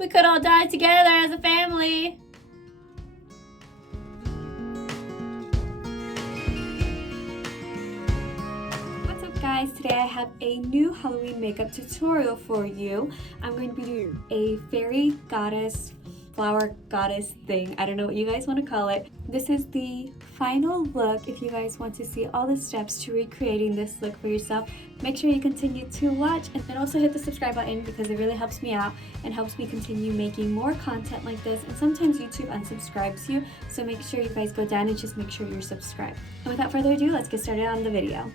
We could all die together as a family. What's up guys? Today I have a new Halloween makeup tutorial for you. I'm going to be doing a fairy goddess, flower goddess thing. I don't know what you guys want to call it. This is the final look. If you guys want to see all the steps to recreating this look for yourself, make sure you continue to watch and also hit the subscribe button because it really helps me out and helps me continue making more content like this. And sometimes YouTube unsubscribes you, so make sure you guys go down and just make sure you're subscribed. And without further ado, let's get started on the video.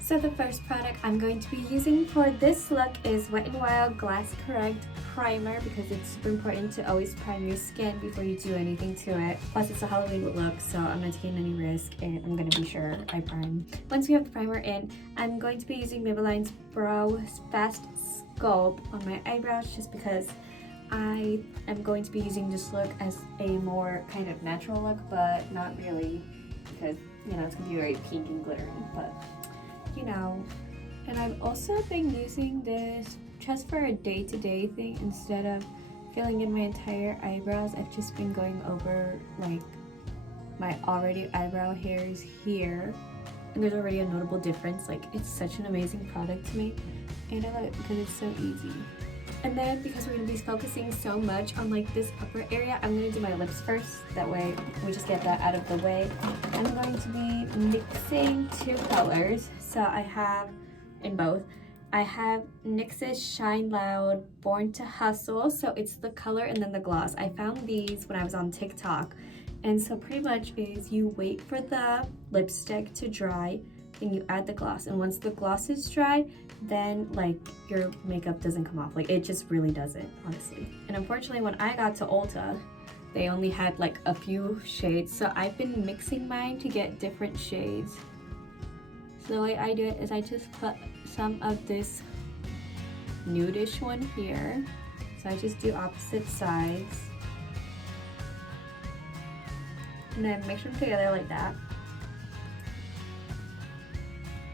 So the first product I'm going to be using for this look is Wet n Wild Glass Correct Primer because it's super important to always prime your skin before you do anything to it. Plus it's a Halloween look, so I'm not taking any risk and I'm going to be sure I prime. Once we have the primer in, I'm going to be using Maybelline's Brow Fast Sculpt on my eyebrows just because I am going to be using this look as a more kind of natural look, but not really because, you know, it's going to be very pink and glittery, but you know. And I've also been using this just for a day-to-day thing instead of filling in my entire eyebrows. I've just been going over like my already eyebrow hairs here, and there's already a notable difference. Like, it's such an amazing product to me and I love it because it's so easy. And then because we're going to be focusing so much on like this upper area, I'm going to do my lips first. That way we just get that out of the way. I'm going to be mixing two colors. So I have in both. I have NYX's Shine Loud Born to Hustle. So it's the color and then the gloss. I found these when I was on TikTok. And so pretty much is you wait for the lipstick to dry, then you add the gloss. And once the gloss is dry, then like your makeup doesn't come off. Like, it just really doesn't, honestly. And unfortunately when I got to Ulta, they only had like a few shades, so I've been mixing mine to get different shades. So the way I do it is I just put some of this nudish one here, so I just do opposite sides and then mix them together like that,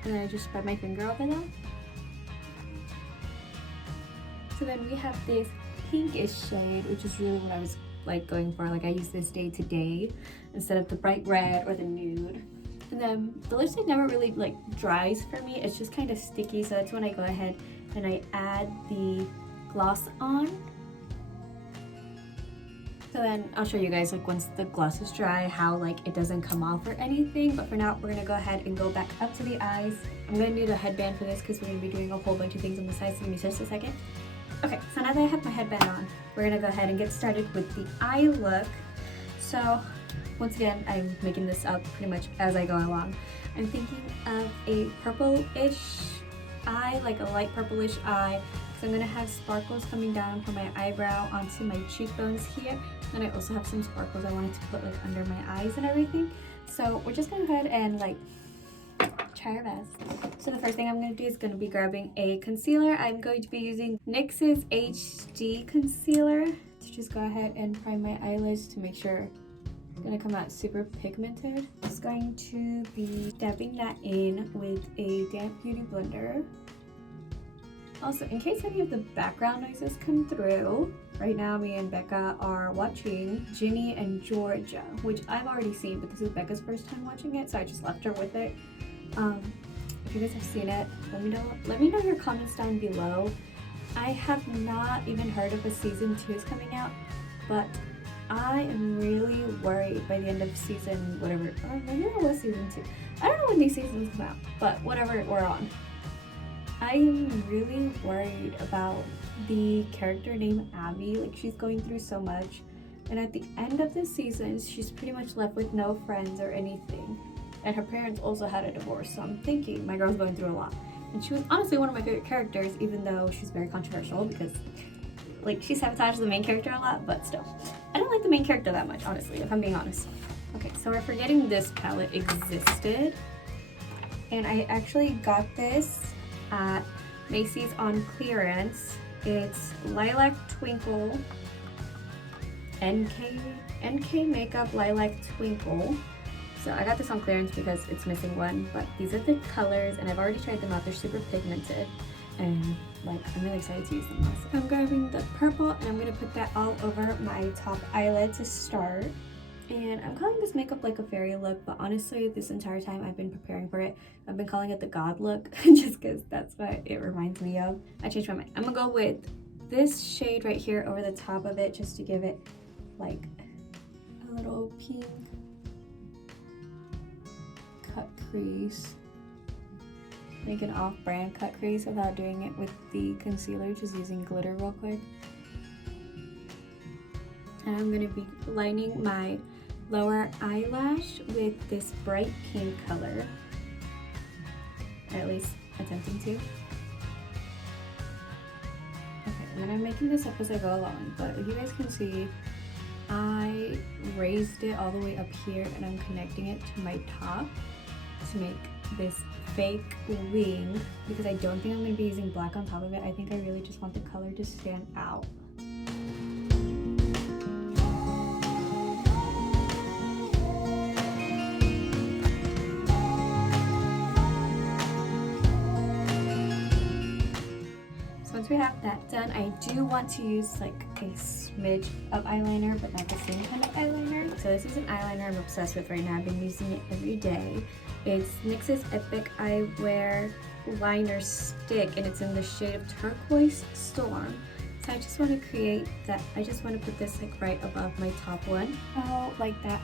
and then I just spread my finger over them. So then we have this pinkish shade, which is really what I was like going for. Like, I use this day to day instead of the bright red or the nude. And then the lipstick never really like dries for me. It's just kind of sticky, so that's when I go ahead and I add the gloss on. So then I'll show you guys like once the gloss is dry how like it doesn't come off or anything. But for now we're gonna go ahead and go back up to the eyes. I'm gonna need a headband for this because we're gonna be doing a whole bunch of things on the sides. So give me just a second. Okay, so now that I have my headband on, we're gonna go ahead and get started with the eye look. So once again, I'm making this up pretty much as I go along. I'm thinking of a purple-ish eye, like a light purplish eye, because I'm gonna have sparkles coming down from my eyebrow onto my cheekbones here. And I also have some sparkles I wanted to put like under my eyes and everything. So we're just gonna go ahead and like try our best. So the first thing I'm going to do is going to be grabbing a concealer. I'm going to be using NYX's HD concealer to just go ahead and prime my eyelids to make sure it's going to come out super pigmented. Just going to be dabbing that in with a damp beauty blender. Also, in case any of the background noises come through, right now me and Becca are watching Ginny and Georgia, which I've already seen, but this is Becca's first time watching it, so I just left her with it. If you guys have seen it, let me know your comments down below. I have not even heard if a season 2 is coming out, but I am really worried by the end of season whatever, or maybe it was season 2. I don't know when these seasons come out, but whatever we're on. I am really worried about the character named Abby. Like, she's going through so much, and at the end of the season she's pretty much left with no friends or anything. And her parents also had a divorce, so I'm thinking my girl's going through a lot. And she was honestly one of my favorite characters, even though she's very controversial because like she sabotages the main character a lot, but still. I don't like the main character that much, honestly, if I'm being honest. Okay, so we're forgetting this palette existed. And I actually got this at Macy's on clearance. It's Lilac Twinkle NK Makeup Lilac Twinkle. So I got this on clearance because it's missing one, but these are the colors and I've already tried them out. They're super pigmented and like, I'm really excited to use them also. I'm grabbing the purple and I'm gonna put that all over my top eyelid to start. And I'm calling this makeup like a fairy look, but honestly, this entire time I've been preparing for it, I've been calling it the god look, just because that's what it reminds me of. I changed my mind. I'm gonna go with this shade right here over the top of it, just to give it like a little pink cut crease. Make an off-brand cut crease without doing it with the concealer, just using glitter real quick. And I'm gonna be lining my lower eyelash with this bright pink color, or at least attempting to. Okay, and then I'm making this up as I go along, but if you guys can see, I raised it all the way up here and I'm connecting it to my top to make this fake wing, because I don't think I'm going to be using black on top of it. I think I really just want the color to stand out. Once we have that done, I do want to use like a smidge of eyeliner, but not the same kind of eyeliner. So this is an eyeliner I'm obsessed with right now. I've been using it every day. It's NYX's Epic Eyewear Liner Stick, and it's in the shade of Turquoise Storm. So I just want to create that. I just want to put this like right above my top one. Oh, like that.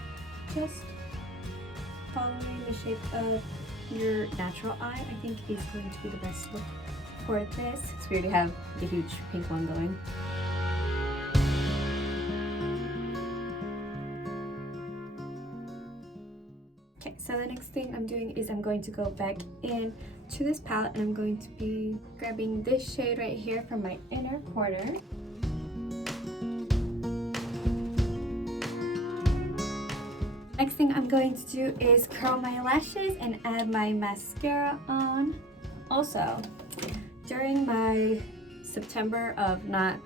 Just following the shape of your natural eye, I think is going to be the best look for this. So we already have the huge pink one going. Okay, so the next thing I'm doing is I'm going to go back in to this palette and I'm going to be grabbing this shade right here from my inner corner. Next thing I'm going to do is curl my lashes and add my mascara on. Also, during my September of not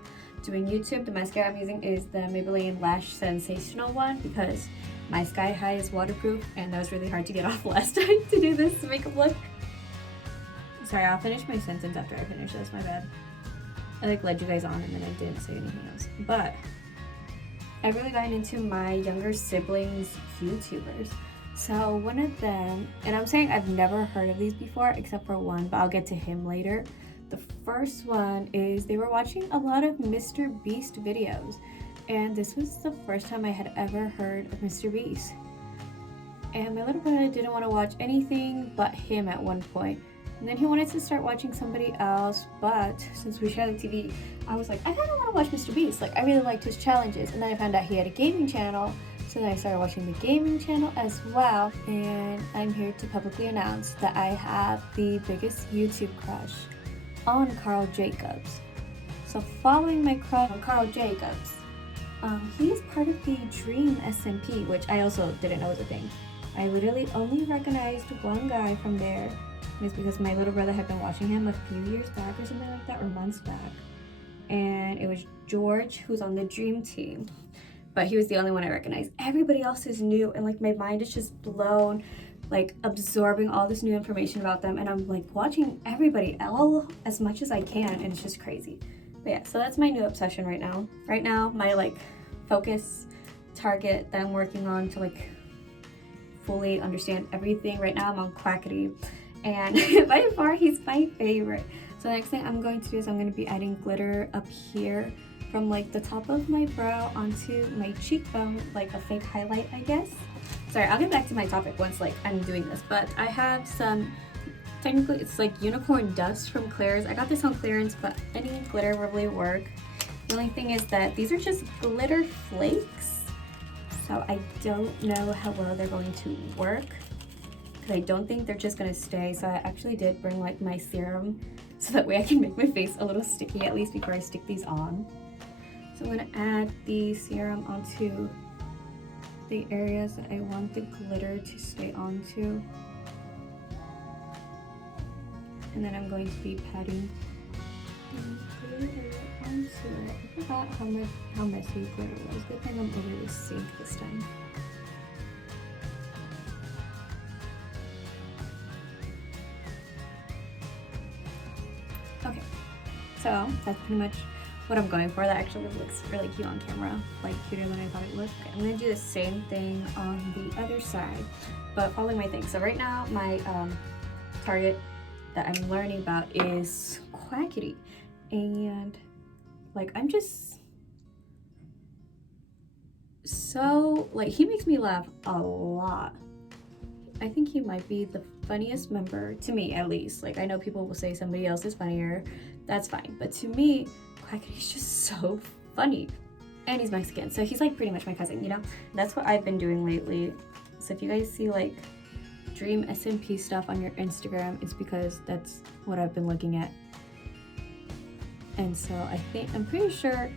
doing YouTube, the mascara I'm using is the Maybelline Lash Sensational one, because my Sky High is waterproof and that was really hard to get off last time to do this makeup look. Sorry, I'll finish my sentence after I finish this, my bad. I like led you guys on and then I didn't say anything else. But I've really gotten into my younger siblings' YouTubers. So one of them, and I'm saying I've never heard of these before except for one, but I'll get to him later. The first one is they were watching a lot of Mr. Beast videos, and this was the first time I had ever heard of Mr. Beast. And my little brother didn't want to watch anything but him at one point. And then he wanted to start watching somebody else, but since we share the TV, I was like, I kind of want to watch Mr. Beast. Like, I really liked his challenges. And then I found out he had a gaming channel, so then I started watching the gaming channel as well. And I'm here to publicly announce that I have the biggest YouTube crush on Carl Jacobs. So following my crush on Carl Jacobs, he is part of the Dream SMP, which I also didn't know was a thing. I literally only recognized one guy from there. It's because my little brother had been watching him a few years back or something like that, or months back. And it was George, who's on the Dream Team. But he was the only one I recognized. Everybody else is new, and like my mind is just blown, like absorbing all this new information about them. And I'm like watching everybody all as much as I can, and it's just crazy. But yeah, so that's my new obsession right now. Right now, my like focus target that I'm working on to like fully understand everything. Right now I'm on Quackity. And by far, he's my favorite. So the next thing I'm going to do is I'm going to be adding glitter up here from like the top of my brow onto my cheekbone, like a fake highlight, I guess. Sorry, I'll get back to my topic once like I'm doing this, but I have some, technically it's like unicorn dust from Claire's. I got this on clearance, but any glitter will really work. The only thing is that these are just glitter flakes, so I don't know how well they're going to work. I don't think they're just gonna stay, so I actually did bring like my serum so that way I can make my face a little sticky at least before I stick these on. So I'm gonna add the serum onto the areas that I want the glitter to stay onto, and then I'm going to be patting the glitter onto it. I forgot how messy glitter was. Good thing I'm over the sink this time. So that's pretty much what I'm going for. That actually looks really cute on camera, like cuter than I thought it would. Okay, I'm gonna do the same thing on the other side, but following my thing. So right now my target that I'm learning about is Quackity, and like I'm just so like he makes me laugh a lot. I think he might be the funniest member, to me at least. Like I know people will say somebody else is funnier, that's fine, but to me Quackity's just so funny. And he's Mexican, so he's like pretty much my cousin, you know? That's what I've been doing lately. So if you guys see like Dream SMP stuff on your Instagram, it's because that's what I've been looking at. And so I'm pretty sure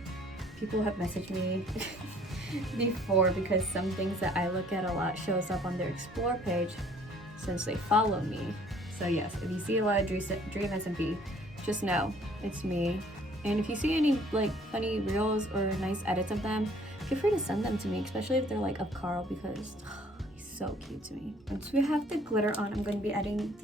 people have messaged me before because some things that I look at a lot shows up on their explore page since they follow me. So yes, if you see a lot of Dream SMP, just know it's me. And if you see any like funny reels or nice edits of them, feel free to send them to me, especially if they're like of Carl, because he's so cute to me. Once we have the glitter on, I'm going to be adding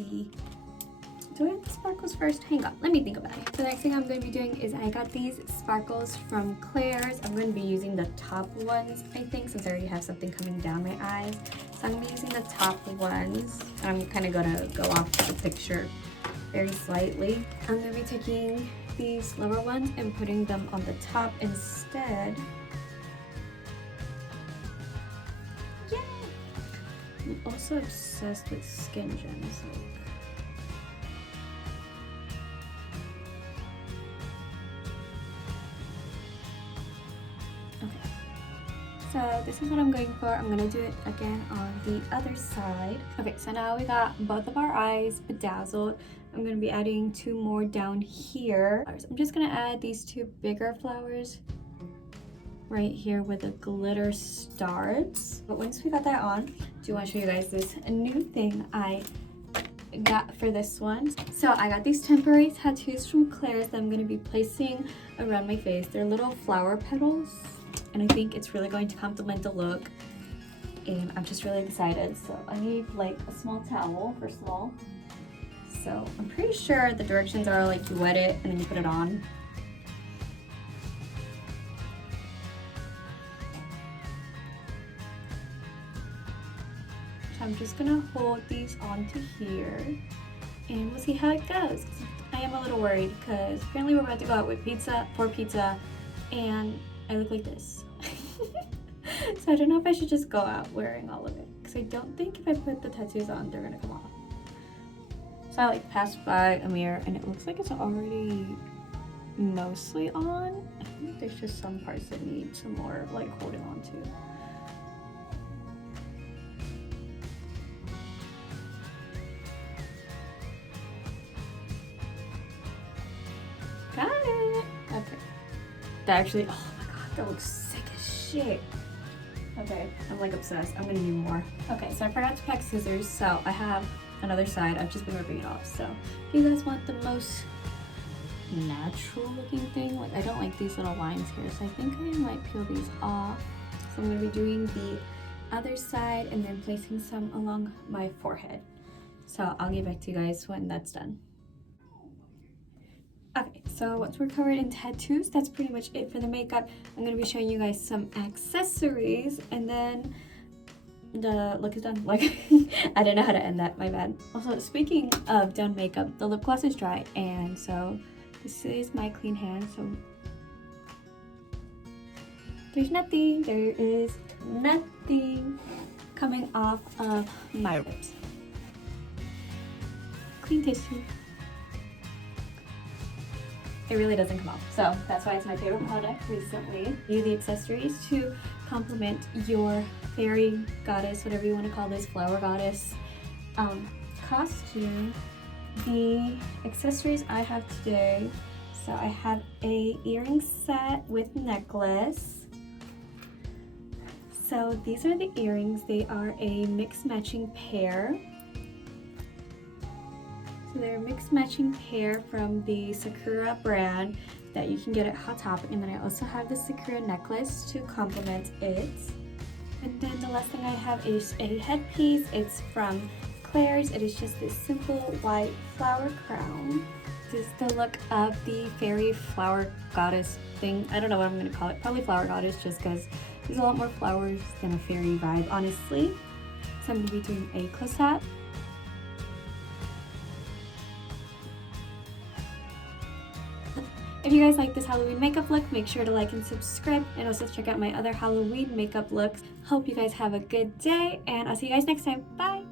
do I have the sparkles first? Hang on, let me think about it. The next thing I'm going to be doing is I got these sparkles from Claire's. I'm going to be using the top ones, I think, since I already have something coming down my eyes. So I'm going to be using the top ones. I'm kind of going to go off the picture very slightly. I'm going to be taking these lower ones and putting them on the top instead. Yay! I'm also obsessed with skin gems. So this is what I'm going for. I'm gonna do it again on the other side. Okay, so now we got both of our eyes bedazzled. I'm gonna be adding 2 more down here. I'm just gonna add these 2 bigger flowers right here where the glitter starts. But once we got that on, I do want to show you guys this new thing I got for this one. So I got these temporary tattoos from Claire's that I'm gonna be placing around my face. They're little flower petals, and I think it's really going to complement the look, and I'm just really excited. So I need like a small towel first of all. So I'm pretty sure the directions are like you wet it and then you put it on. So I'm just gonna hold these onto here and we'll see how it goes. I am a little worried because apparently we're about to go out with pizza and I look like this. So I don't know if I should just go out wearing all of it, because I don't think if I put the tattoos on, they're gonna come off. So I like passed by a mirror and it looks like it's already mostly on. I think there's just some parts that need some more like holding on to. Got it! Okay. That actually, oh my god, that looks sick as shit. Okay, I'm like obsessed. I'm gonna need more. Okay, so I forgot to pack scissors, so I have another side. I've just been ripping it off. So if you guys want the most natural looking thing, like I don't like these little lines here, so I think I might peel these off. So I'm gonna be doing the other side and then placing some along my forehead. So I'll get back to you guys when that's done. Okay, so once we're covered in tattoos, that's pretty much it for the makeup. I'm going to be showing you guys some accessories, and then the look is done. Like, I didn't know how to end that, my bad. Also, speaking of done makeup, the lip gloss is dry, and so this is my clean hand, so there is nothing coming off of my lips. Clean tissue. It really doesn't come off. So that's why it's my favorite product recently. Use the accessories to complement your fairy goddess, whatever you want to call this, flower goddess costume. The accessories I have today, so I have a earring set with necklace. So these are the earrings. They are a mixed matching pair. So they're a mixed matching pair from the Sakura brand that you can get at Hot Topic. And then I also have the Sakura necklace to complement it. And then the last thing I have is a headpiece. It's from Claire's. It is just this simple white flower crown. This is the look of the fairy flower goddess thing. I don't know what I'm going to call it. Probably flower goddess, just because there's a lot more flowers than a fairy vibe, honestly. So I'm going to be doing a close-up. If you guys like this Halloween makeup look, make sure to like and subscribe, and also check out my other Halloween makeup looks. Hope you guys have a good day, and I'll see you guys next time. Bye!